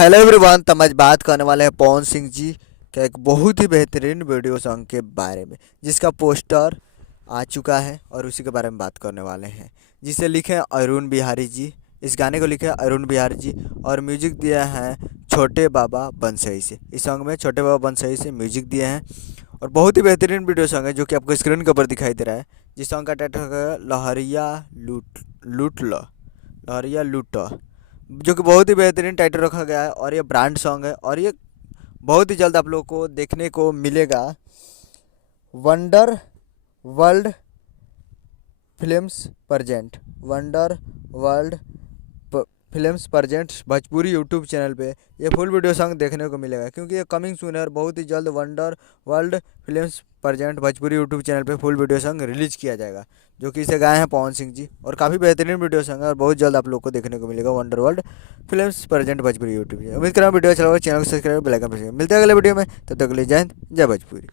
Hello everyone. तो हम आज बात करने वाले हैं पवन सिंह जी का एक बहुत ही बेहतरीन वीडियो सॉन्ग के बारे में, जिसका पोस्टर आ चुका है और उसी के बारे में बात करने वाले हैं, जिसे लिखे हैं अरुण बिहारी जी। इस गाने को लिखे हैं अरुण बिहारी जी और म्यूजिक दिया है छोटे बाबा बंसई से। इस सॉन्ग में छोटे बाबा बंसई से म्यूजिक दिए हैं और बहुत ही बेहतरीन वीडियो सॉन्ग है, जो कि आपको स्क्रीन के ऊपर दिखाई दे रहा है। जिस सॉन्ग का टाइटल है लहरिया लूट लूट लो, लहरिया लूट, जो कि बहुत ही बेहतरीन टाइटल रखा गया है। और ये ब्रांड सॉन्ग है और ये बहुत ही जल्द आप लोगों को देखने को मिलेगा wonder world films present, wonder world films present Bhojpuri YouTube channel पे ये फुल वीडियो सॉन्ग देखने को मिलेगा, क्योंकि ये कमिंग सून है और बहुत ही जल्द wonder world films present Bhojpuri YouTube channel पे फुल वीडियो सॉन्ग रिलीज किया जाएगा, जो कि इसे गाए हैं पवन सिंह जी। और काफ़ी बेहतरीन वीडियो सॉन्ग है और बहुत जल्द आप लोग को देखने को मिलेगा wonder world films present Bhojpuri YouTube. उम्मीद कर रहा हूँ वीडियो अच्छा लगा, चैनल को सब्सक्राइब बेल आइकन प्रेस करें। मिलते हैं अगले वीडियो में, तब तक के लिए जय हिंद, जय भोजपुरी।